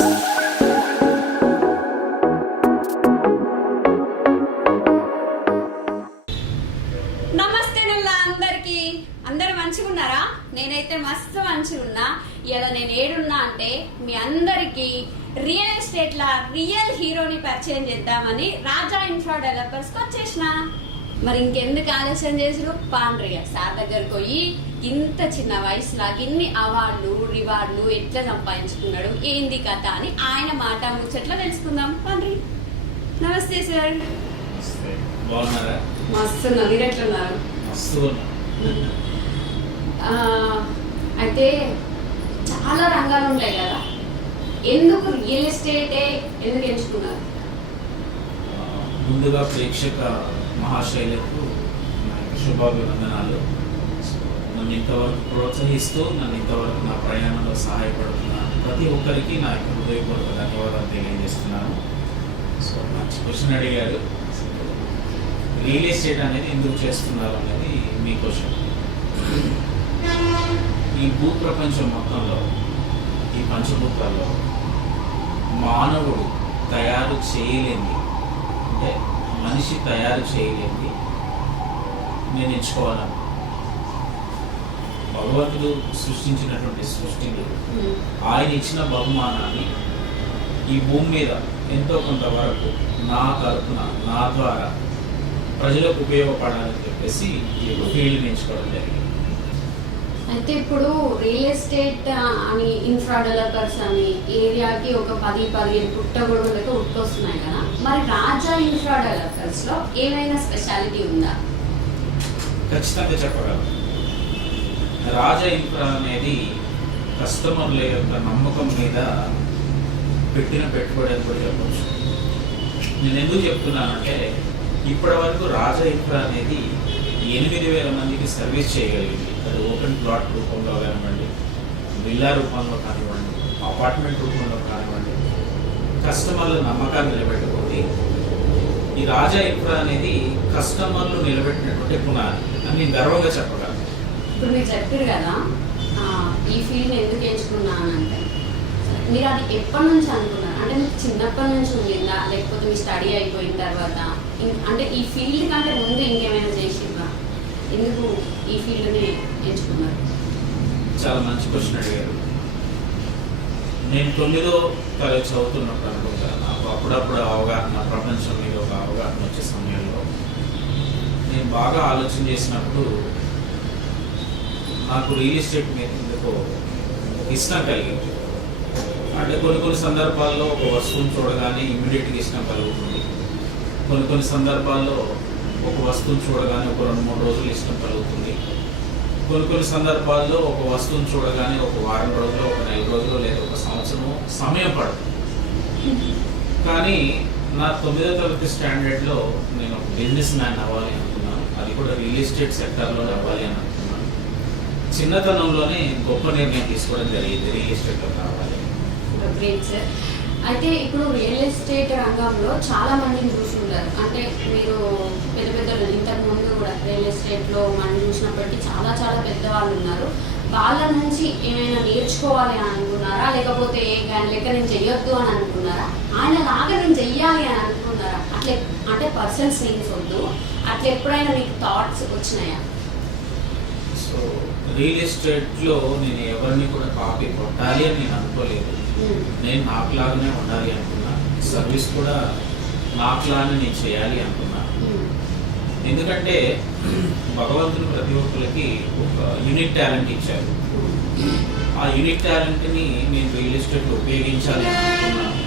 నమస్తే అందరికి, అందరు మంచిగా ఉన్నారా? నేనైతే మస్తు మంచిగా ఉన్నా. ఇలా నేను ఏడున్నా అంటే మీ అందరికి రియల్ ఎస్టేట్ లా రియల్ హీరోని పరిచయం చేద్దామని రాజా ఇన్ఫ్రా డెవలపర్స్ వచ్చేసిన. మరి ఇంకెందుకు ఆలస్యం చేసుడు, పాండ్రియ సార్ దగ్గరకు పోయి ఇంత చిన్న వయసులా ఇన్ని అవార్డులు రివార్డులు ఎట్లా సంపాదించుకున్నాడు, ఏంది కథ అని ఆయన మాట ముచ్చట్లా తెలుసుకుందాం. పాండ్రి, నమస్తే సార్. మస్తున్నా, మీరు ఎట్లున్నారు? అయితే చాలా రంగాలు ఉంటాయి కదా, ఎందుకు రియల్ ఎస్టేటే ఎందుకు ఎంచుకున్నారు? ముందుగా ప్రేక్షక మహాశైలకు శుభాభివందనాలు. నన్ను ఇంతవరకు ప్రోత్సహిస్తూ నన్ను ఇంతవరకు నా ప్రయాణంలో సహాయపడుతున్న ప్రతి ఒక్కరికి నా యొక్క హృదయపూర్వక ధన్యవాదాలు తెలియజేస్తున్నాను. సో మంచి క్వశ్చన్ అడిగారు. రియల్ ఎస్టేట్ అనేది ఎందుకు చేస్తున్నారు అనేది మీ క్వశ్చన్. ఈ భూప్రపంచం మొత్తంలో, ఈ పంచభూతాల్లో మానవుడు తయారు చేయలేంది, అంటే మనిషి తయారు చేయలేంది నేను ఎంచుకోవాలను. భగవంతుడు సృష్టించినటువంటి సృష్టిని, ఆయన ఇచ్చిన బహుమానాన్ని ఈ భూమి మీద ఎంతో కొంతవరకు నా తరపున, నా ద్వారా ప్రజలకు ఉపయోగపడాలని చెప్పేసి ఈ ఫీల్డ్ ఎంచుకోవడం జరిగింది. అయితే ఇప్పుడు రియల్ ఎస్టేట్ అని ఇన్ఫ్రా డెవలపర్స్ అని ఏరియాకి ఒక 10-15 పుట్టగొడుగులకు ఉట్టుకొస్తున్నాయి కదా, మరి రాజా ఇన్ఫ్రా డెవలపర్స్ లో ఏమైనా స్పెషాలిటీ ఉందా? ఖచ్చితంగా చెప్పగలను. రాజా ఇన్ఫ్రా అనేది కస్టమర్ల యొక్క నమ్మకం మీద పెట్టిన పెట్టుబడి అని కూడా చెప్పచ్చు. నేను ఎందుకు చెప్తున్నానంటే, ఇప్పటి వరకు రాజా ఇన్ఫ్రా అనేది 8,000 మందికి సర్వీస్ చేయగలిగింది. అది ఓపెన్ ప్లాట్ రూపంలో కానివ్వండి, విల్లా రూపంలో కానివ్వండి, అపార్ట్మెంట్ రూపంలో కానివ్వండి, కస్టమర్ల నమ్మకాన్ని నిలబెట్టుకోండి. ఈ రాజా ఇన్ఫ్రా అనేది కస్టమర్లు నిలబెట్టినటువంటి పునాది అని నేను గర్వంగా చెప్పగలను. ఇప్పుడు మీరు చెప్పారు కదా ఈ ఫీల్డ్ ఎందుకు ఎంచుకున్నానంటే, మీరు అది ఎప్పటి నుంచి అనుకున్నారు? అంటే మీకు చిన్నప్పటి నుంచి ఉండిందా, లేకపోతే మీ స్టడీ అయిపోయిన తర్వాత, అంటే ఈ ఫీల్డ్ కంటే ముందు ఇంకేమైనా చేసిరా? ఎందుకు ఈ ఫీల్డ్ని ఎంచుకున్నారు? చాలా మంచి క్వశ్చన్ అడిగారు. నేను 9వ తరగతి చదువుతున్నప్పుడు అనుకుంటా, నాకు అప్పుడప్పుడు అవగాహన, ప్రపంచం మీద ఒక అవగాహన వచ్చే సమయంలో నేను బాగా ఆలోచన చేసినప్పుడు నాకు రియల్ ఎస్టేట్ మీద ఎందుకో ఇష్టం కలిగింది. అంటే కొన్ని సందర్భాల్లో ఒక వస్తువును చూడగానే ఇమ్మీడియట్గా ఇష్టం కలుగుతుంది. కొన్ని సందర్భాల్లో ఒక వస్తువును చూడగానే ఒక 2-3 రోజులు ఇష్టం కలుగుతుంది. కొన్ని సందర్భాల్లో ఒక వస్తువును చూడగానే ఒక వారం రోజులు, ఒక నెల రోజులు, లేదా ఒక సంవత్సరం సమయం పడుతుంది. కానీ నా 9వ తరగతి స్టాండర్డ్లో నేను ఒక బిజినెస్ మ్యాన్ అవ్వాలి అనుకున్నాను. అది కూడా రియల్ ఎస్టేట్ సెక్టర్లోనే అవ్వాలి అని అనుకున్నాను. చిన్నతనంలోనే గొప్ప నిర్ణయం తీసుకోవడం జరిగింది, రియల్ ఎస్టేట్లో కావాలి. Great sir. అయితే ఇప్పుడు రియల్ ఎస్టేట్ రంగంలో చాలా మందిని చూసుకుంటారు. అంటే మీరు పెద్ద ఇంతకు ముందు కూడా రియల్ ఎస్టేట్లో మనం చూసినప్పటికీ చాలా పెద్దవాళ్ళు ఉన్నారు. వాళ్ళ నుంచి ఏమైనా నేర్చుకోవాలి అని అనుకున్నారా, లేకపోతే లెక్క నేను చెయ్యొద్దు అని అనుకున్నారా, ఆయన లాగా నేను చెయ్యాలి అని అనుకున్నారా? అట్లే అంటే పర్సన్స్ నేమ్స్ వద్దు, అట్లా ఎప్పుడైనా మీకు థాట్స్ వచ్చినాయా? సో రియల్ ఎస్టేట్లో నేను ఎవరిని కూడా కాపీ కొట్టాలి అని నేను అనుకోలేదు. నేను నాకులాగానే ఉండాలి అనుకున్నా. సర్వీస్ కూడా నాకులాగానే నేను చేయాలి అనుకున్నా. ఎందుకంటే భగవంతుడు ప్రతి ఒక్కరికి ఒక యూనిక్ టాలెంట్ ఇచ్చారు. ఆ యూనిక్ టాలెంట్ని నేను రియల్ ఎస్టేట్లో ఉపయోగించాలి అనుకున్నాను.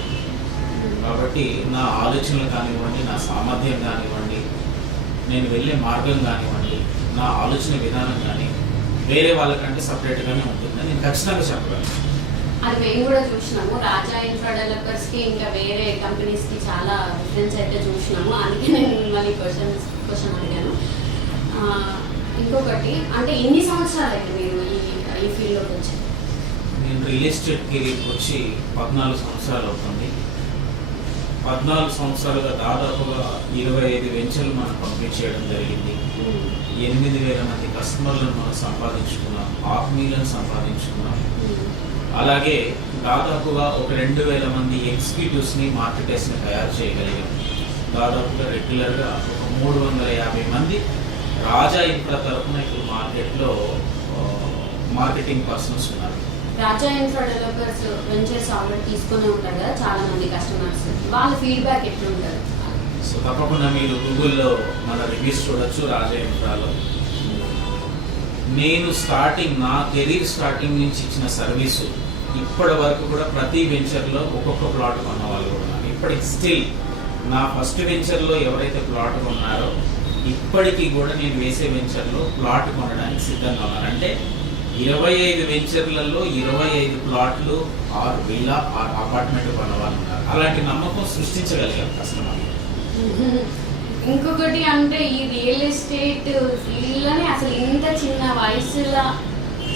కాబట్టి నా ఆలోచనలు కానివ్వండి, నా సామర్థ్యం కానివ్వండి, నేను వెళ్ళే మార్గం కానివ్వండి, నా ఆలోచన విధానం కానీ వేరే వాళ్ళకంటే సపరేట్గానే ఉంటుందని నేను ఖచ్చితంగా చెప్పగలను. అది మేము కూడా చూసినాము. రాజా ఇన్ఫ్రా డెవలపర్స్కి ఇంకా వేరే కంపెనీస్కి చాలా డిఫరెన్స్ అయితే చూసినాము. అందుకే నేను మిమ్మల్ని క్వశ్చన్ అడిగాను. ఇంకొకటి, అంటే ఎన్ని సంవత్సరాలు అయితే మీరు ఈ ఫీల్డ్లోకి వచ్చి? నేను రియల్ ఎస్టేట్ కెరీర్కి వచ్చి 14 సంవత్సరాలు అవుతుంది. 14 సంవత్సరాలుగా దాదాపుగా 25 వెంచర్లు మనం పంపించేయడం జరిగింది. 8,000 మంది కస్టమర్లను మనం సంపాదించుకున్నాం, ఆత్మీయులను సంపాదించుకున్నాం. అలాగే దాదాపుగా ఒక 2,000 మంది ఎగ్జిక్యూటివ్స్ని మార్కెటర్స్ని తయారు చేయగలిగాం. దాదాపుగా రెగ్యులర్గా ఒక 350 మంది రాజా ఇన్ఫ్రా తరఫున ఇప్పుడు మార్కెట్లో మార్కెటింగ్ పర్సన్స్ ఉన్నారు. రాజా ఇన్ఫ్రా డెవలపర్స్ వెంచర్స్ ఆల్రెడీ తీసుకునే ఉంటారు కదా చాలా మంది కస్టమర్స్, వాళ్ళ ఫీడ్బ్యాక్ ఎట్లుంటారు? సో తప్పకుండా మీరు గూగుల్లో మన రివ్యూస్ చూడొచ్చు. రాజా ఇన్ఫ్రాలో నేను నా కెరీర్ స్టార్టింగ్ నుంచి ఇచ్చిన సర్వీసు ఇప్పటి వరకు కూడా ప్రతి వెంచర్లో ఒక్కొక్క ప్లాట్ కొన్న వాళ్ళు కూడా ఉన్నారు. ఇప్పటికి స్టిల్ నా ఫస్ట్ వెంచర్లో ఎవరైతే ప్లాట్ కొన్నారో ఇప్పటికీ కూడా నేను వేసే వెంచర్లో ప్లాట్ కొనడానికి సిద్ధంగా ఉన్నారు. అంటే 25 వెంచర్లలో 25 ప్లాట్లు ఆర్ విల్లా ఆర్ అపార్ట్మెంట్ కొన్న వాళ్ళు ఉన్నారు. అలాంటి నమ్మకం సృష్టించగలిగాం కస్టమర్. ఇంకొకటి అంటే ఈ రియల్ ఎస్టేట్ ఫీల్డ్లోనే అసలు ఇంత చిన్న వయసులో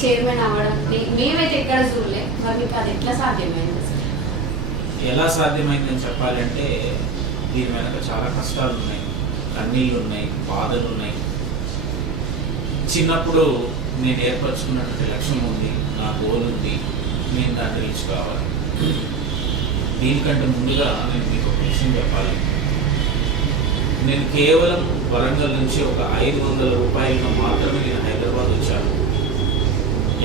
చైర్మన్ అవ్వడం మేమైతే ఎక్కడ చూడలే. మరి మీకు అది ఎట్లా సాధ్యమైంది? ఎలా సాధ్యమైందని చెప్పాలంటే దీని వెనక చాలా కష్టాలు ఉన్నాయి, కన్నీళ్ళు ఉన్నాయి, బాధలు ఉన్నాయి. చిన్నప్పుడు నేను ఏర్పరచుకున్నటువంటి లక్ష్యం ఉంది, నా గోల్ ఉంది, నేను దాన్ని రీచ్ కావాలి. దీనికంటే ముందుగా నేను మీకు ఒక విషయం చెప్పాలి. నేను కేవలం వరంగల్ నుంచి ఒక 500 రూపాయలతో మాత్రమే నేను హైదరాబాద్ వచ్చాను.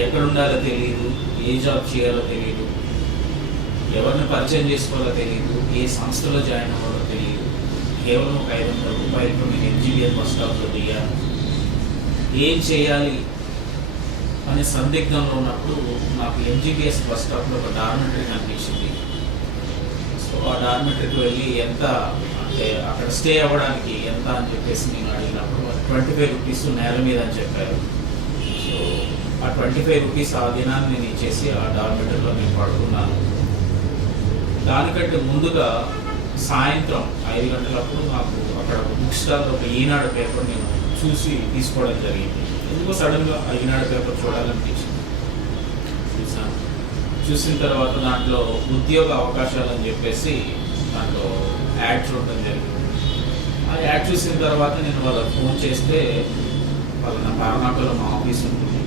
ఎక్కడ ఉండాలో తెలియదు, ఏ జాబ్ చేయాలో తెలియదు, ఎవరిని పరిచయం చేసుకోవాలో తెలియదు, ఏ సంస్థలో జాయిన్ అవ్వాలో తెలియదు. కేవలం ఒక 500 రూపాయలతో నేను ఎంజీబీఎస్ బస్ స్టాప్లో దిగాను. ఏం చేయాలి అనే సందిగ్ధంలో ఉన్నప్పుడు నాకు ఎంజీబీఎస్ బస్ స్టాప్లో ఒక డార్మెటరీ కనిపించింది. సో ఆ డార్మెటరీకి వెళ్ళి ఎంత అంటే అక్కడ స్టే అవ్వడానికి ఎంత అని చెప్పేసి నేను అడిగినప్పుడు 25 రూపీస్ నేల మీద అని చెప్పారు. సో ఆ 25 రూపీస్ ఆ దినాన్ని నేను ఇచ్చేసి ఆ డార్మెటరీలో నేను పడుకున్నాను. దానికంటే ముందుగా సాయంత్రం 5 గంటలప్పుడు నాకు అక్కడ బుక్ స్టాల్లో ఒక ఈనాడు పేపర్ నేను చూసి తీసుకోవడం జరిగింది. ఎందుకో సడన్గా ఆ ఈనాడు పేపర్ చూడాలనిపించింది. చూసాను. చూసిన తర్వాత దాంట్లో ఉద్యోగ అవకాశాలు అని చెప్పేసి దాంట్లో యాడ్ చూడడం జరిగింది. ఆ యాడ్ చూసిన తర్వాత నేను వాళ్ళకి ఫోన్ చేస్తే వాళ్ళ నా తారనాకలో మా ఆఫీస్ ఉంటుంది,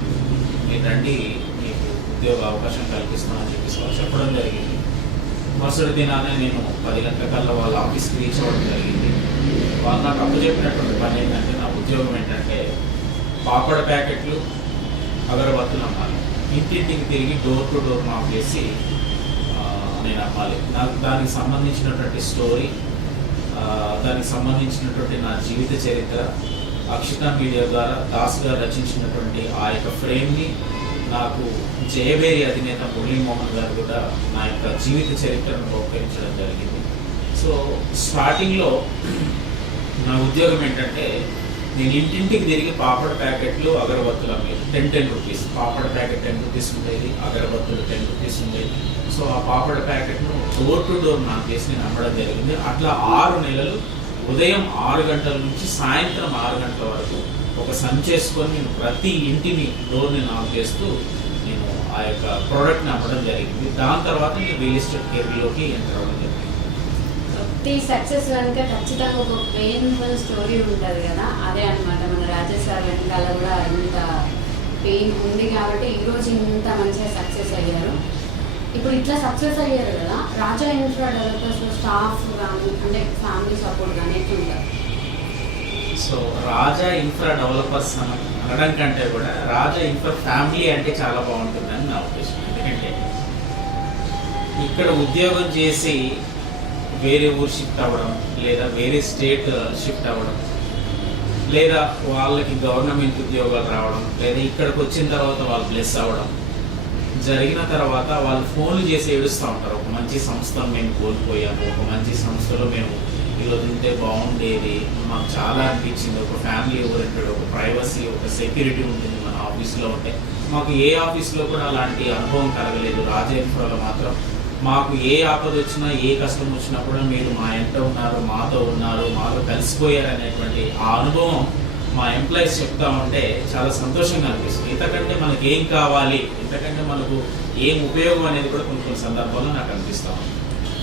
మీరు రండి మీకు ఉద్యోగ అవకాశం కల్పిస్తామని చెప్పేసి వాళ్ళు చెప్పడం జరిగింది. మరుసటి దినానే నేను 10 గంటలకల్లా వాళ్ళ ఆఫీస్కి రీచ్ అవ్వడం జరిగింది. వాళ్ళు నాకు అప్పచెప్పినటువంటి పని ఏంటంటే, నా ఉద్యోగం ఏంటంటే పాపడ ప్యాకెట్లు, అగరబత్తులు అమ్మాలి. ఇంటింటికి తిరిగి డోర్ టు డోర్ నాక్ చేసి నేను అమ్మాలి. నాకు దానికి సంబంధించినటువంటి స్టోరీ, దానికి సంబంధించినటువంటి నా జీవిత చరిత్ర అక్షిత మీడియా ద్వారా దాస్ గారు రచించినటువంటి ఆ యొక్క ఫ్రేమ్ని నాకు జయబేరి అధినేత మురళీమోహన్ గారు కూడా నా యొక్క జీవిత చరిత్రను బహుకరించడం జరిగింది. సో స్టార్టింగ్లో నా ఉద్యోగం ఏంటంటే, నేను ఇంటింటికి తిరిగి పాపడ ప్యాకెట్లు, అగరబత్తులు అమ్మేది. 10 రూపీస్ పాపడ ప్యాకెట్ 10 రూపీస్ ఉండేది, అగరబత్తులు 10 రూపీస్ ఉండేది. సో ఆ పాపడ ప్యాకెట్ను డోర్ టు డోర్ నాకు చేసి నేను అమ్మడం జరిగింది. అట్లా 6 నెలలు ఉదయం 6 గంటల నుంచి సాయంత్రం 6 గంటల వరకు ఒక సంచేసుకొని నేను ప్రతి ఇంటిని డోర్ని నాక్ చేస్తూ నేను ఆ యొక్క ప్రోడక్ట్ని అమ్మడం జరిగింది. దాని తర్వాత నేను రియల్ ఎస్టేట్ కెరీర్లోకి ఎంటర్ అవ్వడం జరిగింది. ప్రతి సక్సెస్ కనుక ఖచ్చితంగా ఒక పెయిన్ఫుల్ స్టోరీ ఉంటుంది కదా, అదే అనమాట. మన రాజా సార్ వెనకాల కూడా ఇంత పెయిన్ ఉంది కాబట్టి ఈరోజు ఇంత మంచిగా సక్సెస్ అయ్యారు. ఇప్పుడు ఇట్లా సక్సెస్ అయ్యారు కదా, రాజా ఇన్ఫ్రా డెవలపర్స్లో స్టాఫ్ కానీ అంటే ఫ్యామిలీ సపోర్ట్ కానీ ఎట్లుంటారు? సో రాజా ఇన్ఫ్రా డెవలపర్స్ అనడం కంటే కూడా రాజా ఇన్ఫ్రా ఫ్యామిలీ అంటే చాలా బాగుంటుందని నా ఉద్దేశం. ఎందుకంటే ఇక్కడ ఉద్యోగం చేసి వేరే ఊరు షిఫ్ట్ అవ్వడం, లేదా వేరే స్టేట్ షిఫ్ట్ అవ్వడం, లేదా వాళ్ళకి గవర్నమెంట్ ఉద్యోగాలు రావడం, లేదా ఇక్కడికి వచ్చిన తర్వాత వాళ్ళు బ్లెస్ అవ్వడం జరిగిన తర్వాత వాళ్ళు ఫోన్లు చేసి ఏడుస్తూ ఉంటారు. ఒక మంచి సంస్థను మేము కోల్పోయాము, ఒక మంచి సంస్థలో మేము ఈరోజు ఉంటే బాగుండేది, మాకు చాలా అనిపించింది. ఒక ఫ్యామిలీ ఓరియంటెడ్, ఒక ప్రైవసీ, ఒక సెక్యూరిటీ ఉంటుంది మన ఆఫీస్లో ఉంటే. మాకు ఏ ఆఫీస్లో కూడా అలాంటి అనుభవం కలగలేదు. రాజా ఇన్ఫ్రాలో మాత్రం మాకు ఏ ఆపద వచ్చినా, ఏ కష్టం వచ్చినా కూడా మీరు మా ఎంట ఉన్నారు, మాతో ఉన్నారు, మాతో కలిసిపోయారు అనేటువంటి ఆ అనుభవం మా ఎంప్లాయీస్ చెప్తా ఉంటే చాలా సంతోషంగా అనిపిస్తుంది. ఇంతకంటే మనకి ఏం కావాలి, ఇంతకంటే మనకు ఏం ఉపయోగం అనేది కూడా కొన్ని సందర్భాల్లో నాకు అనిపిస్తా ఉంది.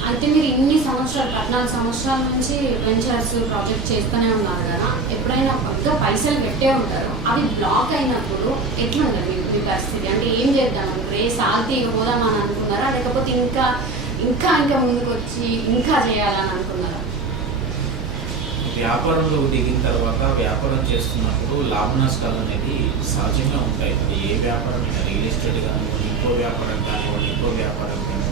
అయితే మీరు ఇన్ని సంవత్సరాలు 14 సంవత్సరాల నుంచి వెంచర్స్ ప్రాజెక్ట్ చేస్తూనే ఉన్నారు కదా, ఎప్పుడైనా పక్క పైసలు పెట్టే ఉంటారు, అవి బ్లాక్ అయినప్పుడు ఎట్లుండదు మీ పరిస్థితి? అంటే ఏం చేద్దాం అనుకున్నారు? ఏ సాల్తీ పోదామని అనుకున్నారా, లేకపోతే ఇంకా ఇంకా ఇంకా ముందుకు వచ్చి ఇంకా చేయాలని అనుకున్నారా? వ్యాపారంలో దిగిన తర్వాత వ్యాపారం చేస్తున్నప్పుడు లాభ నష్టాలు అనేది సహజంగా ఉంటాయి. అది ఏ వ్యాపారం అయినా, రియల్ ఎస్టేట్ కానివ్వండి, ఇంకో వ్యాపారం కానివ్వండి, ఇంకో వ్యాపారం కానివ్వండి,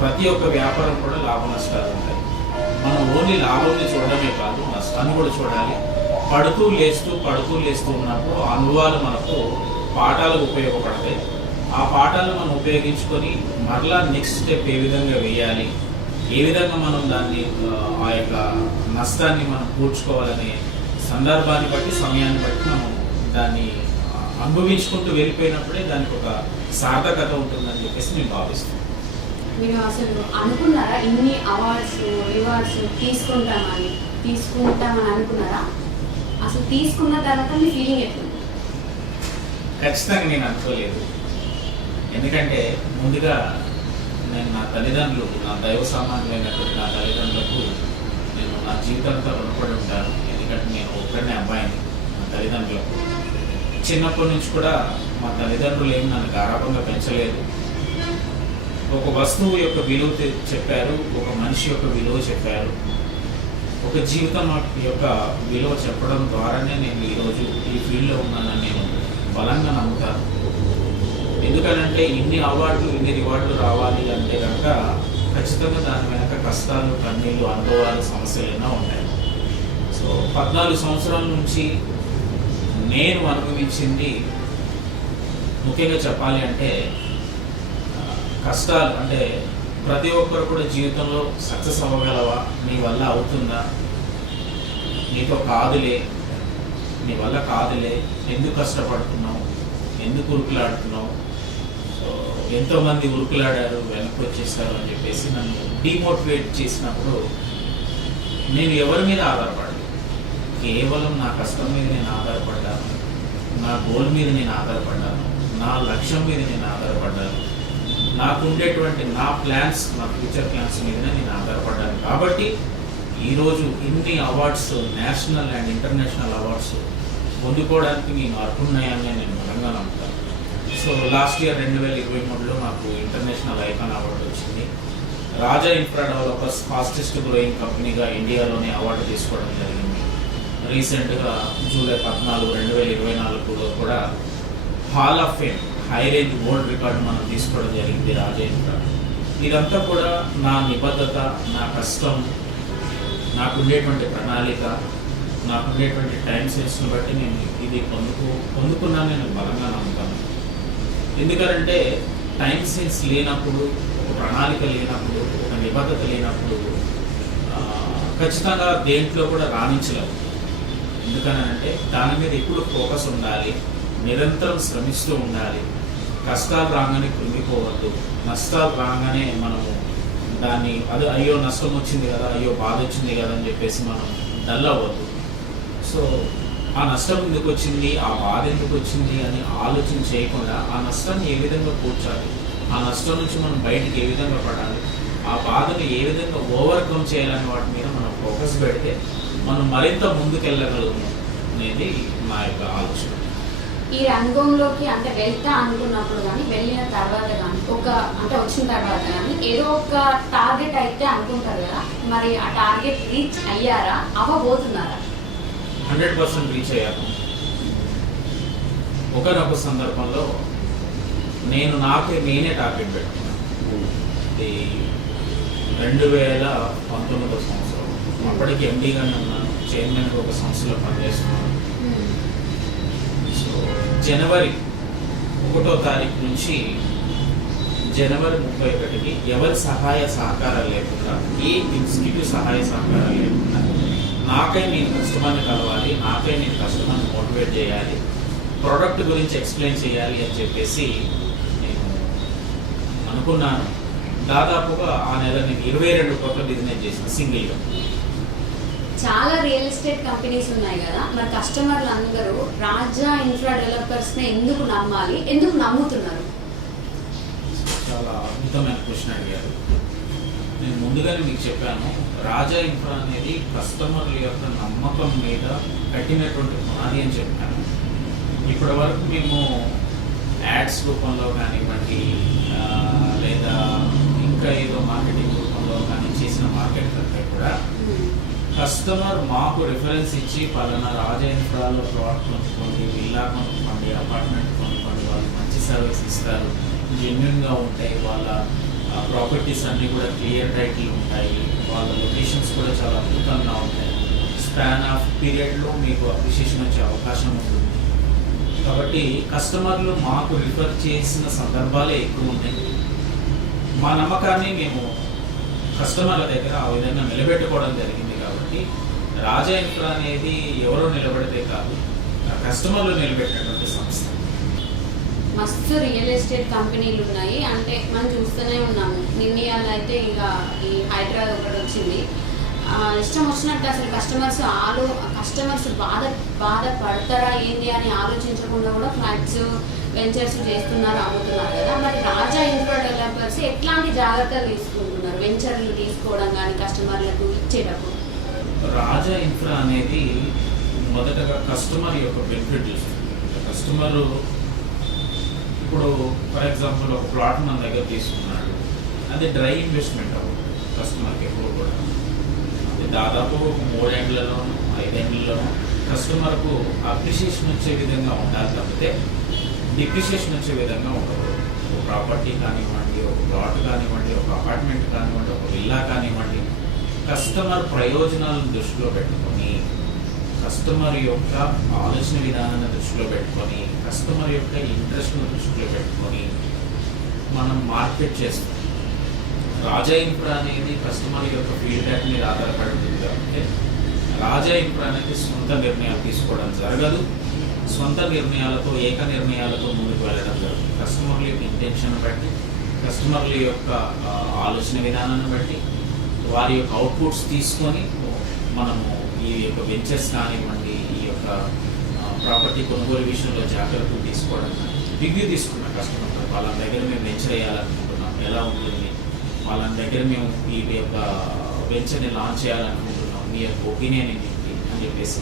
ప్రతి ఒక్క వ్యాపారం కూడా లాభ నష్టాలు ఉంటాయి. మనం ఓన్లీ లాభంని చూడడమే కాదు, నష్టాన్ని కూడా చూడాలి. పడుతూ లేస్తూ ఉన్నప్పుడు ఆ అనుభవాలు మనకు పాఠాలకు ఉపయోగపడతాయి. ఆ పాఠాలను మనం ఉపయోగించుకొని మరలా నెక్స్ట్ స్టెప్ ఏ విధంగా వేయాలి, ఏ విధంగా మనం దాన్ని ఆ యొక్క నష్టాన్ని మనం పూడ్చుకోవాలనే సందర్భాన్ని బట్టి, సమయాన్ని బట్టి మనం దాన్ని అనుభవించుకుంటూ వెళ్ళిపోయినప్పుడే దానికి ఒక సార్థకత ఉంటుందని చెప్పేసి నేను భావిస్తున్నాను. మీరు అసలు అనుకున్నారా ఇన్ని అవార్డ్స్ రివార్డ్స్ తీసుకుంటామని అనుకున్నారా? అసలు తీసుకున్న తర్వాత మీ ఫీలింగ్ ఎట్లుంది? ఖచ్చితంగా నేను అనుకోలేదు. ఎందుకంటే ముందుగా నేను నా తల్లిదండ్రులు, నా దైవ సామాన్యులైనటువంటి నా తల్లిదండ్రులకు నేను నా జీవితంతో రుణపడి ఉంటాను. ఎందుకంటే నేను ఒక్కడనే అబ్బాయిని నా తల్లిదండ్రులకు. చిన్నప్పటి నుంచి కూడా మా తల్లిదండ్రులు ఏమి నన్ను గారాబంగా పెంచలేదు. ఒక వస్తువు యొక్క విలువ చెప్పారు, ఒక మనిషి యొక్క విలువ చెప్పారు, ఒక జీవితం యొక్క విలువ చెప్పడం ద్వారానే నేను ఈరోజు ఈ ఫీల్డ్లో ఉన్నానని నేను బలంగా నమ్ముతాను. ఎందుకనంటే ఇన్ని అవార్డులు, ఇన్ని రివార్డులు రావాలి అంటే కనుక ఖచ్చితంగా దాని వెనక కష్టాలు, కన్నీళ్ళు, అనుభవాలు, సమస్యలు ఎన్నో ఉంటాయి. సో 14 సంవత్సరాల నుంచి నేను అనుభవించింది ముఖ్యంగా చెప్పాలి అంటే కష్టాలు. అంటే ప్రతి ఒక్కరు కూడా జీవితంలో సక్సెస్ అవ్వగలవా, నీ వల్ల అవుతుందా, నీతో కాదులే, నీ వల్ల కాదులే, ఎందుకు కష్టపడుతున్నావు, ఎందుకు ఉరుకులాడుతున్నావు, సో ఎంతోమంది ఉరుకులాడారు వెనక్కి వచ్చేసారు అని చెప్పేసి నన్ను డిమోటివేట్ చేసినప్పుడు నేను ఎవరి మీద ఆధారపడలేదు. కేవలం నా కష్టం మీద నేను ఆధారపడ్డాను, నా గోల్ మీద నేను ఆధారపడ్డాను, నా లక్ష్యం మీద నేను ఆధారపడ్డాను, నాకు ఉండేటువంటి నా ప్లాన్స్, నా ఫ్యూచర్ ప్లాన్స్ మీదనే నేను ఆధారపడ్డాను. కాబట్టి ఈరోజు ఇన్ని awards, national and international awards పొందుకోవడానికి నేను అర్హున్నాయని నేను బలంగా నమ్ముతాను. సో లాస్ట్ ఇయర్ 2023లో నాకు ఇంటర్నేషనల్ ఐకాన్ అవార్డు వచ్చింది. రాజా ఇన్ఫ్రా డెవలపర్స్ ఫాస్టెస్ట్ గ్రోయింగ్ కంపెనీగా ఇండియాలోనే అవార్డు తీసుకోవడం జరిగింది. రీసెంట్గా జూలై 14, 2024లో కూడా hall of fame high range world record మనం తీసుకోవడం జరిగింది రాజా ఇన్ఫ్రా. ఇదంతా కూడా నా నిబద్ధత, నా కష్టం, నాకు ఉండేటువంటి ప్రణాళిక, నాకు ఉండేటువంటి టైం సెన్స్ని బట్టి నేను ఇది పొందుకున్నాను నేను బలంగా నమ్ముతాను. ఎందుకంటే టైం సెన్స్ లేనప్పుడు, ఒక ప్రణాళిక లేనప్పుడు, ఒక నిబద్ధత లేనప్పుడు ఖచ్చితంగా దేంట్లో కూడా రాణించలేము. ఎందుకనంటే దాని మీద ఎప్పుడు ఫోకస్ ఉండాలి, నిరంతరం శ్రమిస్తూ ఉండాలి. కష్టాలు రాగానే కృంగిపోవద్దు, నష్టాలు రాగానే మనము దాన్ని అయ్యో నష్టం వచ్చింది కదా, అయ్యో బాధ వచ్చింది కదా అని చెప్పేసి మనం డల్ అవ్వద్దు. సో ఆ నష్టం ఎందుకు వచ్చింది, ఆ బాధ ఎందుకు వచ్చింది అని ఆలోచన చేయకుండా ఆ నష్టాన్ని ఏ విధంగా కూర్చాలి, ఆ నష్టం నుంచి మనం బయటికి ఏ విధంగా పడాలి, ఆ బాధను ఏ విధంగా ఓవర్కమ్ చేయాలని వాటి మీద మనం ఫోకస్ పెడితే మనం మరింత ముందుకెళ్ళగలము అనేది నా యొక్క ఆలోచన. ఈ రంగంలోకి అంటే వెళ్తా అనుకున్నప్పుడు కానీ, వెళ్ళిన తర్వాత కానీ, వచ్చిన తర్వాత కానీ ఏదో ఒక టార్గెట్ అయితే అనుకుంటారు కదా, మరి ఆ టార్గెట్ రీచ్ అయ్యారా, అవ్వబోతున్నారా? 100% రీచ్ అయ్యాను. ఒకనొక సందర్భంలో నేనే టార్గెట్ పెట్టుకున్నాను. ఇది 2019 సంవత్సరం. అప్పటికి ఎండీగానే ఉన్నాను, చైర్మన్గా ఒక సంస్థలో పనిచేస్తున్నాను. సో జనవరి 1వ తారీఖు నుంచి జనవరి 31కి ఎవరి సహాయ సహకారాలు లేకుండా, ఏ ఎగ్జిక్యూటివ్ సహాయ సహకారాలు లేకుండా నాకై నేను కస్టమర్ని కలవాలి, నాకై నేను కస్టమర్ని మోటివేట్ చేయాలి, ప్రోడక్ట్ గురించి ఎక్స్ప్లెయిన్ చేయాలి అని చెప్పేసి నేను అనుకున్నాను. దాదాపుగా ఆ నెల నేను 22 కోట్ల బిజినెస్ చేసిన సింగిల్గా. చాలా రియల్ ఎస్టేట్ కంపెనీస్ ఉన్నాయి కదా, మరి కస్టమర్లు అందరూ రాజా ఇన్ఫ్రా డెవలపర్స్ని ఎందుకు నమ్మాలి, ఎందుకు నమ్ముతున్నారు? చాలా అద్భుతమైన క్వశ్చన్ అడిగారు. నేను ముందుగానే మీకు చెప్పాను, రాజా ఇన్ఫ్రా అనేది కస్టమర్ల యొక్క నమ్మకం మీద కట్టినటువంటి పునాది అని చెప్పాను. ఇప్పటి వరకు మేము యాడ్స్ రూపంలో కానివ్వండి, లేదా ఇంకా ఏదో మార్కెటింగ్ రూపంలో కానీ చేసిన మార్కెట్ కంటే కూడా కస్టమర్ మాకు రిఫరెన్స్ ఇచ్చి పలానా రాజా ఇన్ఫ్రాలో ప్లాట్ కొనుక్కోండి, విల్లా కొనుక్కోండి, అపార్ట్మెంట్ కొనుక్కోండి, వాళ్ళు మంచి సర్వీస్ ఇస్తారు, జెన్యున్గా ఉంటాయి, వాళ్ళ ప్రాపర్టీస్ అన్నీ కూడా క్లియర్ టైటిల్ ఉంటాయి, వాళ్ళ లొకేషన్స్ కూడా చాలా అద్భుతంగా ఉంటాయి, స్పాన్ ఆఫ్ పీరియడ్లో మీకు అప్రిషియేషన్ వచ్చే అవకాశం ఉంటుంది. కాబట్టి కస్టమర్లు మాకు రిఫర్ చేసిన సందర్భాలే ఎక్కువ ఉన్నాయి. మా నమ్మకాన్ని మేము కస్టమర్ల దగ్గర ఆ విధంగా నిలబెట్టుకోవడం జరిగింది. కాబట్టి రాజా ఇన్ఫ్రా అనేది ఎవరో నిలబడితే కాదు, కస్టమర్లు నిలబెట్టినటువంటి సంస్థ. మస్తు రియల్ ఎస్టేట్ కంపెనీలు ఉన్నాయి, అంటే మనం చూస్తూనే ఉన్నాము. నిర్ణయాలు అయితే ఇక ఈ హైదరాబాద్ ఒకటి వచ్చింది, ఇష్టం వచ్చినట్టు అసలు కస్టమర్స్ బాధపడతారా ఏంటి అని ఆలోచించకుండా కూడా ఫ్లాట్స్ వెంచర్స్ చేస్తున్నారు, అమ్ముతున్నారు కదా. మరి రాజా ఇన్ఫ్రా డెవలపర్స్ ఎట్లాంటి జాగ్రత్తలు తీసుకుంటున్నారు వెంచర్లు తీసుకోవడం కానీ కస్టమర్లకు ఇచ్చేటప్పుడు? రాజా ఇన్ఫ్రా అనేది మొదటగా కస్టమర్ యొక్క బెనిఫిట్ చూస్తుంది. కస్టమరు ఇప్పుడు ఫర్ ఎగ్జాంపుల్ ఒక ప్లాట్ మన దగ్గర తీసుకున్నాడు, అది డ్రై ఇన్వెస్ట్మెంట్ అవ్వదు కస్టమర్కి ఎప్పుడు కూడా. అది దాదాపు 3 ఏళ్లలోనూ 5 ఏళ్లలోనూ కస్టమర్కు అప్రిషియేషన్ వచ్చే విధంగా ఉండాలి తప్పితే డిప్రిషియేషన్ వచ్చే విధంగా ఉండదు. ఒక ప్రాపర్టీ కానివ్వండి, ఒక ప్లాట్ కానివ్వండి, ఒక అపార్ట్మెంట్ కానివ్వండి, ఒక విల్లా కానివ్వండి, కస్టమర్ ప్రయోజనాలను దృష్టిలో పెట్టుకొని, కస్టమర్ యొక్క ఆలోచన విధానాన్ని దృష్టిలో పెట్టుకొని, కస్టమర్ యొక్క ఇంట్రెస్ట్ను దృష్టిలో పెట్టుకొని మనం మార్కెట్ చేస్తాం. రాజా ఇన్ఫ్రా అనేది కస్టమర్ యొక్క ఫీడ్బ్యాక్ మీద ఆధారపడి ఉంటుంది. కాబట్టి రాజా ఇన్ఫ్రా అనేది సొంత నిర్ణయాలు తీసుకోవడం జరగదు, సొంత నిర్ణయాలతో ఏక నిర్ణయాలతో ముందుకు వెళ్ళడం జరుగుతుంది. కస్టమర్ల యొక్క ఇంటెన్షన్ బట్టి, కస్టమర్ల యొక్క ఆలోచన విధానాన్ని బట్టి, వారి యొక్క అవుట్పుట్స్ తీసుకొని మనము ఈ యొక్క వెంచర్స్ కానివ్వండి, ఈ యొక్క ప్రాపర్టీ కొనుగోలు విషయంలో జాగ్రత్తలు తీసుకోవడం, రివ్యూ తీసుకున్నాం కస్టమర్. వాళ్ళ దగ్గర మేము వెంచర్ వేయాలనుకుంటున్నాం, ఎలా ఉంటుంది, వాళ్ళ దగ్గర మేము ఈ యొక్క వెంచర్ని లాంచ్ చేయాలనుకుంటున్నాం, మీ యొక్క ఒపీనియన్ ఏంటి అని చెప్పేసి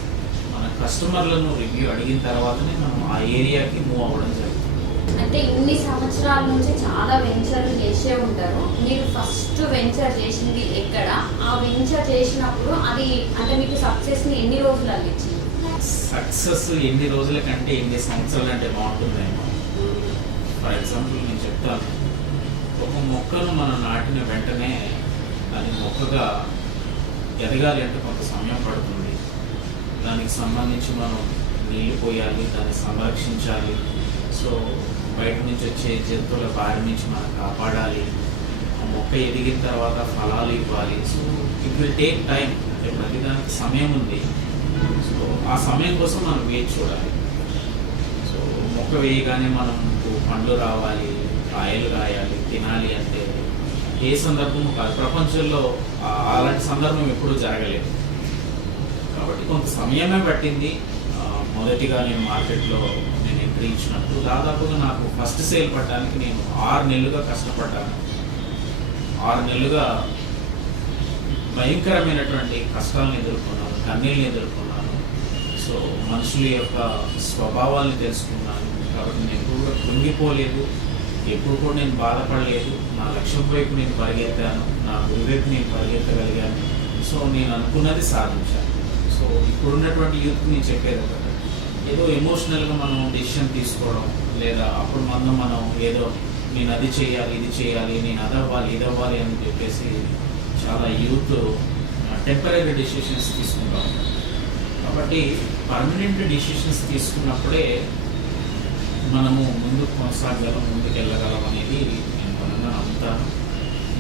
మన కస్టమర్లను రివ్యూ అడిగిన తర్వాతనే మనం ఆ ఏరియాకి మూవ్ అవ్వడం జరుగుతుంది. అంటే ఇన్ని సంవత్సరాల నుంచి చాలా వెంచర్లు చేసే ఉంటారు. మీరు ఫస్ట్ వెంచర్ చేసింది ఎక్కడ? ఆ వెంచర్ చేసినప్పుడు అది అంటే మీకు సక్సెస్ని ఎన్ని రోజులు అందించింది? సక్సెస్ ఎన్ని రోజుల కంటే ఎన్ని సంవత్సరాలు అంటే బాగుంటుందేమో. ఫర్ ఎగ్జాంపుల్ నేను చెప్తాను, ఒక మొక్కను మనం నాటిన వెంటనే అది మొక్కగా ఎదగాలి అంటే కొంత సమయం పడుతుంది. దానికి సంబంధించి మనం నీళ్లు పోయాలి, దాన్ని సంరక్షించాలి. సో బయట నుంచి వచ్చే జంతువుల బారి నుంచి మనం కాపాడాలి. ఆ మొక్క ఎదిగిన తర్వాత ఫలాలు ఇవ్వాలి. So it will take time, అంటే ప్రతిదానికి సమయం ఉంది. సో ఆ సమయం కోసం మనం వేచి చూడాలి. సో మొక్క వేయగానే మనకు పండ్లు రావాలి, కాయలు కాయాలి, తినాలి అంటే ఏ సందర్భము కాదు. ప్రపంచంలో అలాంటి సందర్భం ఎప్పుడూ జరగలేదు. కాబట్టి కొంత సమయమే పట్టింది. మొదటిగా నేను మార్కెట్లో నేను ఎంట్రీ ఇచ్చినప్పుడు దాదాపుగా నాకు ఫస్ట్ సేల్ పడడానికి నేను 6 నెలలుగా కష్టపడ్డాను. 6 నెలలుగా భయంకరమైనటువంటి కష్టాలను ఎదుర్కొన్నాను, కన్నీళ్ళని ఎదుర్కొన్నాను. సో మనుషుల యొక్క స్వభావాల్ని తెలుసుకున్నాను. కాబట్టి నేను ఎప్పుడు కృంగిపోలేదు, ఎప్పుడు కూడా నేను బాధపడలేదు. నా లక్ష్యం వైపు నేను పరిగెత్తాను, నా గురి వైపు నేను పరిగెత్తగలిగాను. సో నేను అనుకున్నది సాధించాను. సో ఇప్పుడున్నటువంటి యూత్ నేను చెప్పేది ఒకటి, ఏదో ఎమోషనల్గా మనం డెసిషన్ తీసుకోవడం, లేదా అప్పుడు మనం ఏదో నేను అది చేయాలి, ఇది చేయాలి, నేను అదవ్వాలి, ఇది అవ్వాలి అని చెప్పేసి చాలా యూత్ టెంపరీ డెసిషన్స్ తీసుకుంటాం. కాబట్టి పర్మనెంట్ డెసిషన్స్ తీసుకున్నప్పుడే మనము ముందుకు కొనసాగలం, ముందుకు వెళ్ళగలం అనేది నేను బలంగా నమ్ముతాను.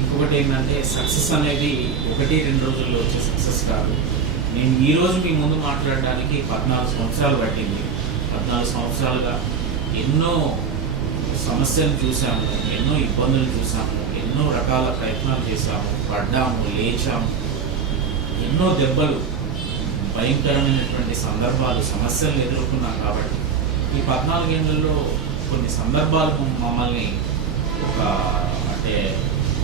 ఇంకొకటి ఏంటంటే సక్సెస్ అనేది 1-2 రోజుల్లో వచ్చే సక్సెస్ కాదు. నేను ఈరోజు మీ ముందు మాట్లాడడానికి 14 సంవత్సరాలు పట్టింది. 14 సంవత్సరాలుగా ఎన్నో సమస్యలు చూసాము, ఎన్నో ఇబ్బందులు చూసాము, ఎన్నో రకాల ప్రయత్నాలు చేశాము, పడ్డాము, లేచాము, ఎన్నో దెబ్బలు, భయంకరమైనటువంటి సందర్భాలు, సమస్యలు ఎదుర్కొన్నాం. కాబట్టి ఈ 14 ఏళ్లలో కొన్ని సందర్భాలు మమ్మల్ని అంటే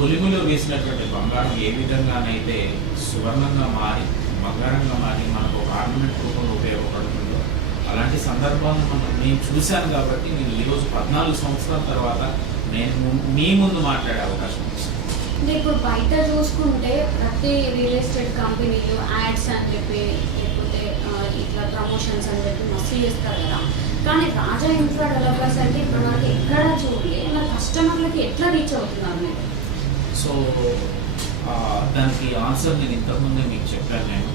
కొలిమిలో వేసినటువంటి బంగారం ఏ విధంగానైతే సువర్ణంగా మారి బంగారంగా మారి మనకు ఒక ఆర్నమెంట్ రూపంలో ఉపయోగపడుతుందో అలాంటి సందర్భాలను నేను చూశాను కాబట్టి నేను ఈరోజు 14 సంవత్సరాల తర్వాత నేను మీ ముందు మాట్లాడే అవకాశం వచ్చింది. అంటే ఇప్పుడు బయట చూసుకుంటే ప్రతి రియల్ ఎస్టేట్ కంపెనీలు యాడ్స్ అని చెప్పి లేకపోతే ఇట్లా ప్రమోషన్స్ అని చెప్పి మస్తు చేస్తారు కదా, కానీ రాజా ఇన్ఫ్రా డెవలపర్స్ అంటే ఇప్పుడు నాకు ఎక్కడ చూడలే, నా కస్టమర్లకి ఎట్లా రీచ్ అవుతున్నారు మీరు? సో దానికి ఆన్సర్ నేను ఇంతకుముందే మీకు చెప్పాను.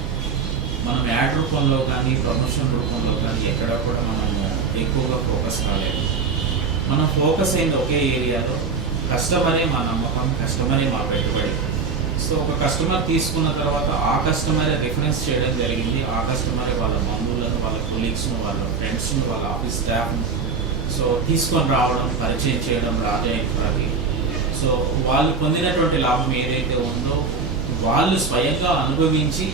మనం యాడ్ రూపంలో కానీ ప్రమోషన్ రూపంలో కానీ ఎక్కడ కూడా మనము ఎక్కువగా ఫోకస్ కాలేదు. మనం ఫోకస్ అయింది ఒకే ఏరియాలో, కస్టమరే మా నమ్మకం, కస్టమరే మా పెట్టుబడి. సో ఒక కస్టమర్ తీసుకున్న తర్వాత ఆ కస్టమరే రిఫరెన్స్ చేయడం జరిగింది. ఆ కస్టమరే వాళ్ళ బంధువులను, వాళ్ళ కొలీగ్స్ను, వాళ్ళ ఫ్రెండ్స్ను, వాళ్ళ ఆఫీస్ స్టాఫ్ను సో తీసుకొని రావడం, పరిచయం చేయడం రాజా ఇన్ఫ్రాకి. సో వాళ్ళు పొందినటువంటి లాభం ఏదైతే ఉందో వాళ్ళు స్వయంగా అనుభవించి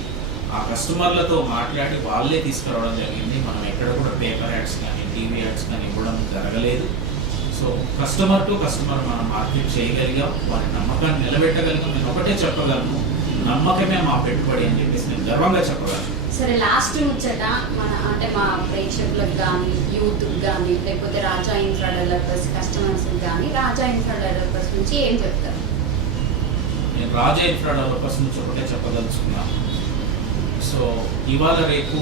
ఆ కస్టమర్లతో మాట్లాడి వాళ్ళే తీసుకురావడం జరిగింది. మనం ఎక్కడ కూడా పేపర్ యాడ్స్ కానీ టీవీ యాడ్స్ కానీ ఇవ్వడం జరగలేదు. సో కస్టమర్ టు కస్టమర్ మనం మార్కెట్ చేయగలిగాం, వారి నమ్మకాన్ని నిలబెట్టగలిగాం. నేను ఒకటే చెప్పగలను, నమ్మకమే మా పెట్టుబడి అని చెప్పేసి నేను గర్వంగా చెప్పగలను. సరే, లాస్ట్ ముచ్చట మన అంటే మా ప్రేక్షకులకు కానీ యూత్కి కానీ లేకపోతే రాజా ఇన్ఫ్రా డెవలపర్స్ కస్టమర్స్కి కానీ రాజా ఇన్ఫ్రా డెవలపర్స్ నుంచి ఏం చెప్తారు? నేను రాజా ఇన్ఫ్రా డెవలపర్స్ నుంచి ఒకటే చెప్పదలుచుకున్నాను. సో ఇవాళ రేపు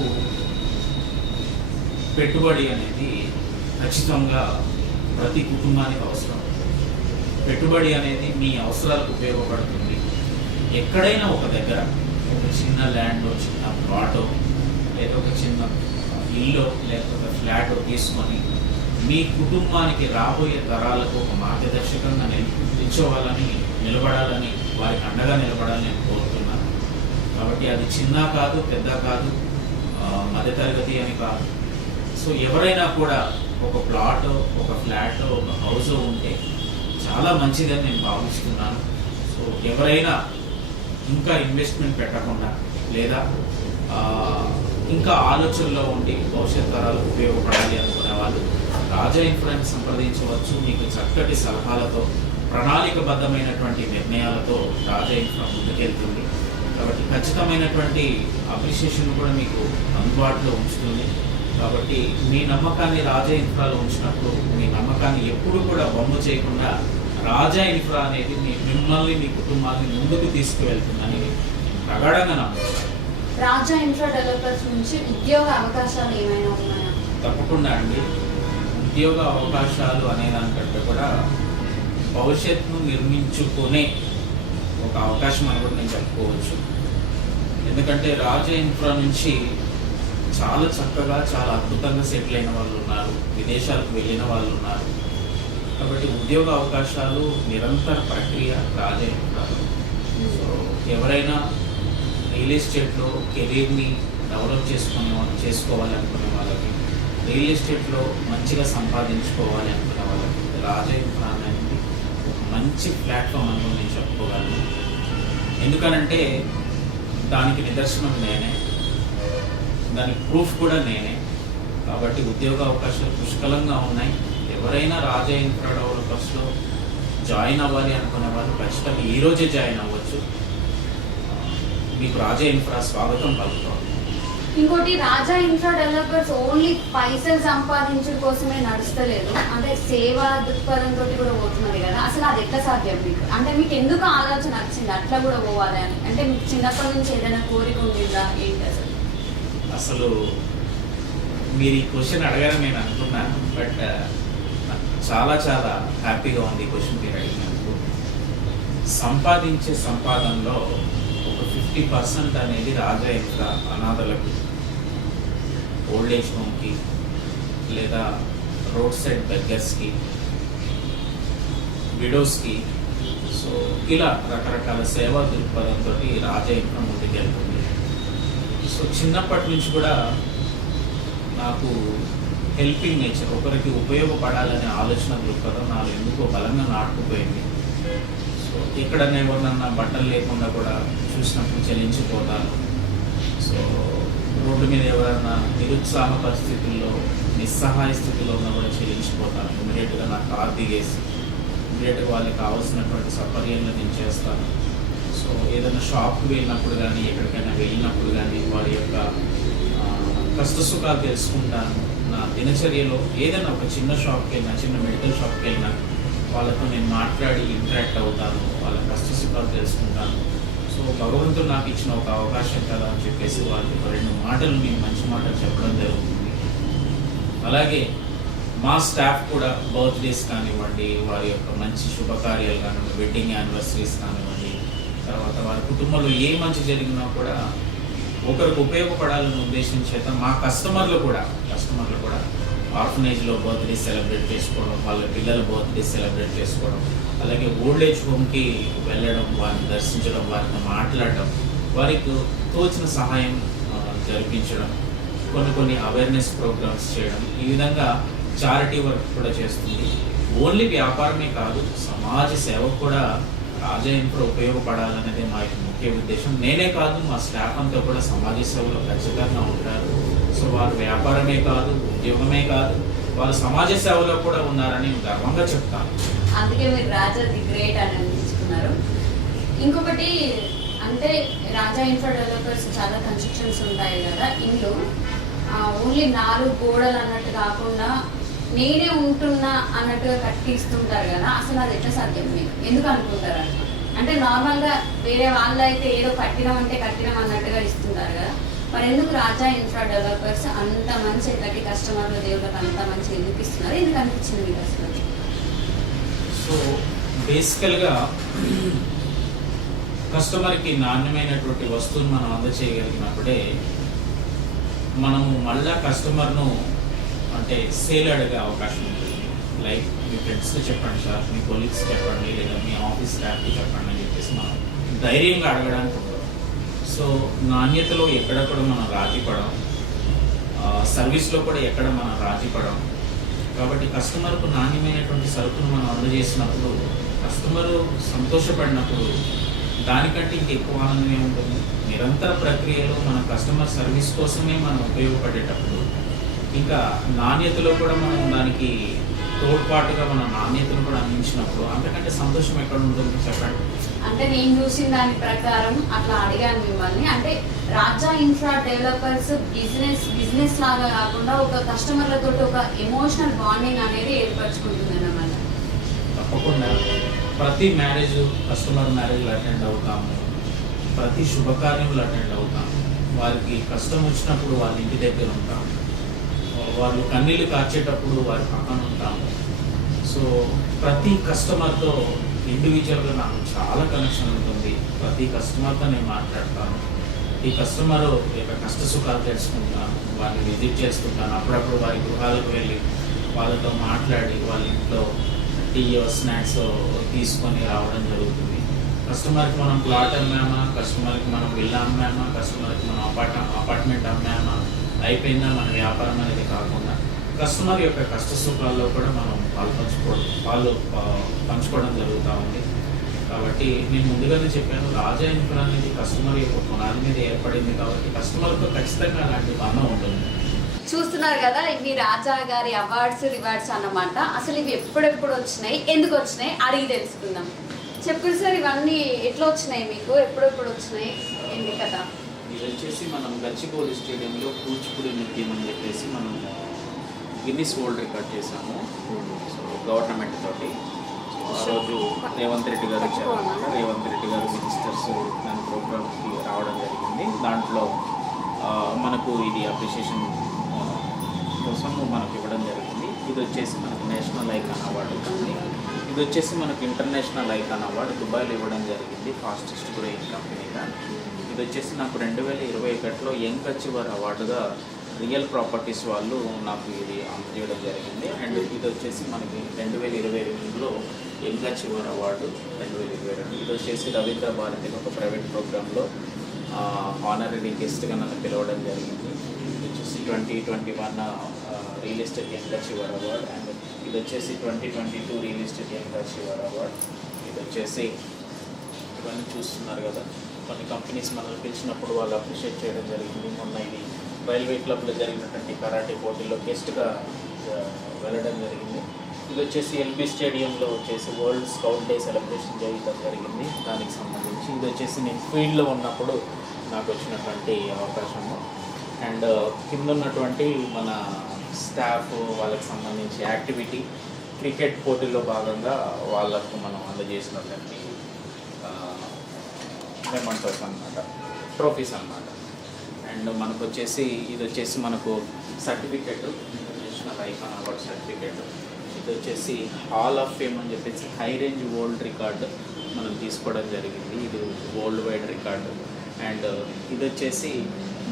పెట్టుబడి అనేది ఖచ్చితంగా ప్రతి కుటుంబానికి అవసరం. పెట్టుబడి అనేది మీ అవసరాలకు ఉపయోగపడుతుంది. ఎక్కడైనా ఒక దగ్గర ఒక చిన్న ల్యాండ్, చిన్న ప్లాటో, లేదా ఒక చిన్న ఇల్లు, లేకపోతే ఫ్లాట్ తీసుకొని మీ కుటుంబానికి రాబోయే తరాలకు ఒక మార్గదర్శకంగా నిలబడాలని, వారికి అండగా నిలబడాలని నేను కోరుతున్నాను. కాబట్టి అది చిన్న కాదు, పెద్ద కాదు, మధ్యతరగతి అని కాదు. సో ఎవరైనా కూడా ఒక ప్లాట్, ఒక ఫ్లాట్, ఒక హౌస్ ఉంటే చాలా మంచిదని నేను భావిస్తున్నాను. సో ఎవరైనా ఇంకా ఇన్వెస్ట్మెంట్ పెట్టకుండా లేదా ఇంకా ఆలోచనలో ఉండి భవిష్యత్ తరాలకు ఉపయోగపడాలి అనుకునే వాళ్ళు రాజా ఇన్ఫ్రాని సంప్రదించవచ్చు. మీకు చక్కటి సలహాలతో, ప్రణాళికబద్ధమైనటువంటి నిర్ణయాలతో రాజా ఇన్ఫ్రా ముందుకెళ్తుంది. కాబట్టి ఖచ్చితమైనటువంటి అప్రిషియేషన్ కూడా మీకు అందుబాటులో ఉంచుతుంది. కాబట్టి మీ నమ్మకాన్ని రాజా ఇన్ఫ్రాలో ఉంచినప్పుడు మీ నమ్మకాన్ని ఎప్పుడు కూడా బొమ్మ చేయకుండా రాజా ఇన్ఫ్రా అనేది మిమ్మల్ని, మీ కుటుంబాన్ని ముందుకు తీసుకువెళ్తుందని ప్రగాఢంగా నమ్ముతున్నాను. రాజా ఇన్ఫ్రా డెవలపర్స్ నుంచి ఉద్యోగ అవకాశాలు ఏమైనా ఉన్నాయా? తప్పకుండా అండి. ఉద్యోగ అవకాశాలు అనే దానికంటే కూడా భవిష్యత్తును నిర్మించుకునే ఒక అవకాశం అని కూడా నేను చెప్పుకోవచ్చు. ఎందుకంటే రాజా ఇన్ఫ్రా నుంచి చాలా చక్కగా, చాలా అద్భుతంగా సెటిల్ అయిన వాళ్ళు ఉన్నారు, విదేశాలకు వెళ్ళిన వాళ్ళు ఉన్నారు. కాబట్టి ఉద్యోగ అవకాశాలు నిరంతర ప్రక్రియ రాజా ఇన్ఫ్రాలో. సో ఎవరైనా రియల్ ఎస్టేట్లో కెరీర్ని డెవలప్ చేసుకోవాలి అనుకునే వాళ్ళకి, రియల్ ఎస్టేట్లో మంచిగా సంపాదించుకోవాలి అనుకునే వాళ్ళకి రాజా ఇన్ఫ్రా అనేది ఒక మంచి ప్లాట్ఫామ్ అని నేను చెప్పుకోగలను. ఎందుకనంటే దానికి నిదర్శనం నేనే, దానికి ప్రూఫ్ కూడా నేనే. కాబట్టి ఉద్యోగ అవకాశాలు పుష్కలంగా ఉన్నాయి. ఎవరైనా రాజా ఇన్ఫ్రా డెవలపర్స్లో జాయిన్ అవ్వాలి అనుకునే వాళ్ళు ఖచ్చితంగా ఈరోజే జాయిన్ అవ్వచ్చు. మీకు రాజా ఇన్ఫ్రా స్వాగతం పలుకుతాం. ఇంకోటి, రాజా ఇన్ఫ్రా డెవలపర్స్ ఓన్లీ పైసలు సంపాదించడం కోసమే నడుస్తలేదు, అంటే సేవా దృక్పథంతో కూడా పోతున్నది కదా. అసలు అది ఎట్లా సాధ్యం మీకు? అంటే మీకు ఎందుకు ఆలోచన వచ్చింది అట్లా కూడా పోవాలి అని? అంటే మీకు చిన్నప్పటి నుంచి ఏదైనా కోరిక ఉంటుందా ఏంటి అసలు? అసలు మీరు ఈ క్వశ్చన్ అడగాలని నేను అనుకున్నాను, బట్ నాకు చాలా చాలా హ్యాపీగా ఉంది ఈ క్వశ్చన్ మీరు అడిగినందుకు. సంపాదించే సంపాదనలో ఒక 50% అనేది రాజా ఇన్ఫ్రా అనాథలకు, ఓల్డ్ ఏజ్ హోమ్కి, లేదా రోడ్ సైడ్ బెగ్గర్స్కి, విడోస్కి, సో ఇలా రకరకాల సేవా దృక్పథంతో రాజా ఇన్ఫ్రా ముందుకెళ్తుంది. సో చిన్నప్పటి నుంచి కూడా నాకు హెల్పింగ్ నేచర్, ఒకరికి ఉపయోగపడాలనే ఆలోచన దృక్పథం నాలో ఎందుకో బలంగా నాటుకుపోయింది. సో ఎక్కడన్నా ఎవరినన్నా బట్టలు లేకుండా కూడా చూసినప్పుడు చలించిపోతాను. సో రోడ్డు మీద ఎవరన్నా నిరుత్సాహ పరిస్థితుల్లో, నిస్సహాయ స్థితిలో ఉన్నా కూడా చెల్లించిపోతాను. ఇమీడియట్గా నా కార్ దిగేసి ఇమీడియట్గా వాళ్ళకి కావాల్సినటువంటి సౌకర్యాలను నేను చేస్తాను. సో ఏదైనా షాప్కి వెళ్ళినప్పుడు కానీ ఎక్కడికైనా వెళ్ళినప్పుడు కానీ వారి యొక్క కష్ట సుఖాలు తెలుసుకుంటాను. నా దినచర్యలో ఏదైనా ఒక చిన్న షాప్కి వెళ్ళినా, చిన్న మెడికల్ షాప్కి వెళ్ళినా వాళ్ళతో నేను మాట్లాడి ఇంటరాక్ట్ అవుతాను, వాళ్ళ కష్ట సుఖాలు తెలుసుకుంటాను. సో భగవంతుడు నాకు ఇచ్చిన ఒక అవకాశం కదా అని చెప్పేసి వాళ్ళకి 2 మాటలు నేను మంచి మాటలు చెప్పడం జరుగుతుంది. అలాగే మా స్టాఫ్ కూడా బర్త్డేస్ కానివ్వండి, వారి యొక్క మంచి శుభకార్యాలు కానివ్వండి, వెడ్డింగ్ యానివర్సరీస్ కానివ్వండి, తర్వాత వారి కుటుంబంలో ఏ మంచి జరిగినా కూడా ఒకరికి ఉపయోగపడాలని ఉద్దేశం చేత మా కస్టమర్లు కూడా ఆర్ఫనేజ్లో బర్త్డే సెలబ్రేట్ చేసుకోవడం, వాళ్ళ పిల్లల బర్త్డే సెలబ్రేట్ చేసుకోవడం, అలాగే ఓల్డ్ ఏజ్ హోమ్కి వెళ్ళడం, వారిని దర్శించడం, వారితో మాట్లాడడం, వారికి తోచిన సహాయం జరిపించడం, కొన్ని అవేర్నెస్ ప్రోగ్రామ్స్ చేయడం, ఈ విధంగా చారిటీ వర్క్ కూడా చేస్తుంది. ఓన్లీ వ్యాపారమే కాదు, సమాజ సేవకు కూడా రాజా ఇన్ఫ్రా ఉపయోగపడాలనేది మా యొక్క ముఖ్య ఉద్దేశం. నేనే కాదు, మా స్టాఫ్ అంతా కూడా సమాజ సేవలో ఖచ్చితంగా ఉంటారు. సో వారు వ్యాపారమే కాదు, ఉద్యోగమే కాదు, వారు సమాజ సేవలో కూడా ఉన్నారని గర్వంగా చెప్తాను. అందుకే మీరు రాజా ది గ్రేట్ అని అనిపించుకున్నారు. ఇంకొకటి అంటే రాజా ఇన్ఫ్రా డెవలపర్స్ చాలా కన్స్ట్రక్షన్స్ ఉంటాయి కదా, ఇంట్లో ఓన్లీ 4 గోడలు అన్నట్టు కాకుండా నేనే ఉంటున్నా అన్నట్టుగా కట్టిస్తుంటారు కదా, అసలు అది ఎట్లా సాధ్యం? మీకు ఎందుకు అనుకుంటారు అట్లా? అంటే నార్మల్గా వేరే వాళ్ళు అయితే ఏదో కట్టినాం అన్నట్టుగా ఇస్తుంటారు కదా, మరి ఎందుకు రాజా ఇన్ఫ్రా డెవలపర్స్ అంత మంచి ఇట్లాంటి కస్టమర్ల దేవుళ్ళకి అంత మంచి ఎందుకు ఇస్తున్నారు? ఎందుకు అనిపించింది మీకు అసలు? సో బేసికల్గా కస్టమర్కి నాణ్యమైనటువంటి వస్తువును మనం అందచేయగలిగినప్పుడే మనము మళ్ళా కస్టమర్ను అంటే సేల్ అడిగే అవకాశం ఉంటుంది. లైక్ మీ ఫ్రెండ్స్కి చెప్పండి సార్, మీ కొలీగ్స్కి చెప్పండి, లేదా మీ ఆఫీస్ స్టాఫ్కి చెప్పండి అని చెప్పేసి మనం ధైర్యంగా అడగడానికి ఉండదు. సో నాణ్యతలో ఎక్కడ కూడా మనం రాజీపడం, సర్వీస్లో కూడా ఎక్కడ మనం రాజీపడం. కాబట్టి కస్టమర్కు నాణ్యమైనటువంటి సరుకును మనం అందజేసినప్పుడు, కస్టమరు సంతోషపడినప్పుడు దానికంటే ఇంకెక్కువ ఆనందమే ఉంటుంది. నిరంతర ప్రక్రియలో మన కస్టమర్ సర్వీస్ కోసమే మనం ఉపయోగపడేటప్పుడు ఇంకా నాణ్యతలో కూడా మనం దానికి తోడ్పాటుగా మన నాణ్యతను కూడా అందించినప్పుడు అంతకంటే సంతోషం ఎక్కడ ఉంటుంది చెప్పండి? అంటే నేను చూసిన దాని ప్రకారం అట్లా అడిగాను మిమ్మల్ని. అంటే రాజా ఇన్ఫ్రా డెవలపర్స్ బిజినెస్ లాగా కాకుండా ఒక కస్టమర్లతో ఒక ఎమోషనల్ బాండింగ్ అనేది ఏర్పరచుకుంటుంది అన్నమాట. తప్పకుండా ప్రతి మ్యారేజ్ కస్టమర్ మ్యారేజ్లో అటెండ్ అవుతాము, ప్రతి శుభకార్యంలో అటెండ్ అవుతాము, వారికి కష్టం వచ్చినప్పుడు వాళ్ళ ఇంటి దగ్గర ఉంటాము, వాళ్ళు కన్నీళ్ళు కార్చేటప్పుడు వారి పక్కన ఉంటాము. సో ప్రతి కస్టమర్తో ఇండివిజువల్గా నాకు చాలా కనెక్షన్ ఉంటుంది. ప్రతి కస్టమర్తో నేను మాట్లాడతాను. ఈ కస్టమర్ యొక్క కష్ట సుఖాలు తెలుసుకుంటాను, వారిని విజిట్ చేసుకుంటాను. అప్పుడప్పుడు వారి గృహాలకు వెళ్ళి వాళ్ళతో మాట్లాడి వాళ్ళ ఇంట్లో టీ స్నాక్స్ తీసుకొని రావడం జరుగుతుంది. కస్టమర్కి మనం ప్లాట్ అమ్మామా, కస్టమర్కి మనం విల్లా అమ్మామా, కస్టమర్కి మనం అపార్ట్మెంట్ అమ్మామా, అయిపోయిందా మన వ్యాపారం అనేది కాకుండా కస్టమర్ యొక్క కష్ట సుఖాల్లో కూడా మనం పంచుకోవడం జరుగుతూ ఉంది. కాబట్టి నేను ముందుగానే చెప్పాను, రాజా ఇన్ఫ్రా అనేది కస్టమర్ యొక్క పునాది మీద ఏర్పడింది కాబట్టి కస్టమర్తో ఖచ్చితంగా అలాంటి బంధం ఉంటుంది. చూస్తున్నారు కదా, ఇవి రాజా గారి అవార్డ్స్ రివార్డ్స్ అన్నమాట. అసలు ఇవి ఎప్పుడెప్పుడు వచ్చినాయి, ఎందుకు వచ్చినాయి అడిగి తెలుసుకుందాం. చెప్పండి సార్, ఇవన్నీ ఎట్లా వచ్చినాయి మీకు, ఎప్పుడెప్పుడు వచ్చినాయి, ఏంటి కదా? ఇది వచ్చేసి మనం గచ్చిబౌలి స్టేడియంలో కూచిపూడి నృత్యం అని చెప్పేసి మనం గిన్నిస్ వరల్డ్ రికార్డ్ చేశాము. సో గవర్నమెంట్ తోటి ఆ రోజు రేవంత్ రెడ్డి గారు వచ్చారు. రేవంత్ రెడ్డి గారు మినిస్టర్స్ దాని ప్రోగ్రామ్కి రావడం జరిగింది. దాంట్లో మనకు ఇది అప్రిషియేషన్ కోసం మనకు ఇవ్వడం జరిగింది. ఇది వచ్చేసి మనకు నేషనల్ ఐకాన్ అవార్డు వచ్చింది. ఇది వచ్చేసి మనకు ఇంటర్నేషనల్ ఐకాన్ అవార్డు దుబాయ్లో ఇవ్వడం జరిగింది, ఫాస్టెస్ట్ గ్రోయింగ్ కంపెనీ కానీ. ఇది వచ్చేసి నాకు 2021లో యంగ్ అచీవర్ అవార్డుగా రియల్ ప్రాపర్టీస్ వాళ్ళు నాకు ఇది అందజేయడం జరిగింది. అండ్ ఇది వచ్చేసి మనకి 2022లో యంగ్ అచీవర్ అవార్డు 2022. ఇది వచ్చేసి రవీంద్ర భారతి ఒక ప్రైవేట్ ప్రోగ్రాంలో ఆనరీ గెస్ట్గా నన్ను పిలవడం జరిగింది. ఇది వచ్చేసి 2021 real estate young achiever award. And ఇది వచ్చేసి 2022 real estate young achiever award. ఇది వచ్చేసి ఇవన్నీ చూస్తున్నారు కదా, కొన్ని కంపెనీస్ మనల్ని పిలిచినప్పుడు వాళ్ళు అప్రిషియేట్ చేయడం జరిగింది. మొన్న ఇది రైల్వే క్లబ్లో జరిగినటువంటి కరాటే పోటీల్లో గెస్ట్గా వెళ్ళడం జరిగింది. ఇది వచ్చేసి ఎల్బీ స్టేడియంలో వచ్చేసి వరల్డ్ స్కౌట్ డే సెలబ్రేషన్ చేయడం జరిగింది. దానికి సంబంధించి ఇది వచ్చేసి నేను ఫీల్డ్లో ఉన్నప్పుడు నాకు వచ్చినటువంటి అవకాశము. అండ్ కింద ఉన్నటువంటి మన స్టాఫ్ వాళ్ళకి సంబంధించి యాక్టివిటీ క్రికెట్ పోటీలో భాగంగా వాళ్ళకు మనం అందజేసినటువంటి మెమంటోస్ అన్నమాట, ట్రోఫీస్ అన్నమాట. అండ్ మనకు వచ్చేసి ఇది వచ్చేసి మనకు certificate, national icon award certificate. ఇది వచ్చేసి హాల్ ఆఫ్ ఫేమ్ అని చెప్పేసి హై రేంజ్ వరల్డ్ రికార్డు మనం తీసుకోవడం జరిగింది. ఇది వరల్డ్ వైడ్ రికార్డు. అండ్ ఇది వచ్చేసి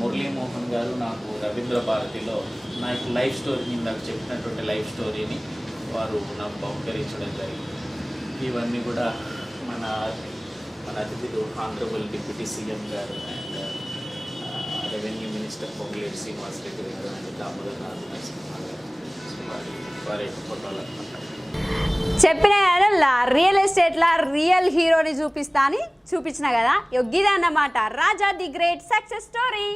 మురళీమోహన్ గారు నాకు రవీంద్ర భారతిలో నాకు లైఫ్ స్టోరీని, నాకు చెప్పినటువంటి లైఫ్ స్టోరీని వారు నాకు బహుకరించడం జరిగింది. ఇవన్నీ కూడా మన అతిథులు ఆనరబుల్ డిప్యూటీ సీఎం గారు and revenue minister Ponguleti Srinivas Reddy గారు అండ్ దామోదర్ నరసింహ గారు వారి ఫోటోలు అనమాట. చెప్పిన కదా రియల్ ఎస్టేట్లా రియల్ హీరోని చూపిస్తా అని చూపించిన కదా, గిదే అన్నమాట రాజా ది గ్రేట్ సక్సెస్ స్టోరీ.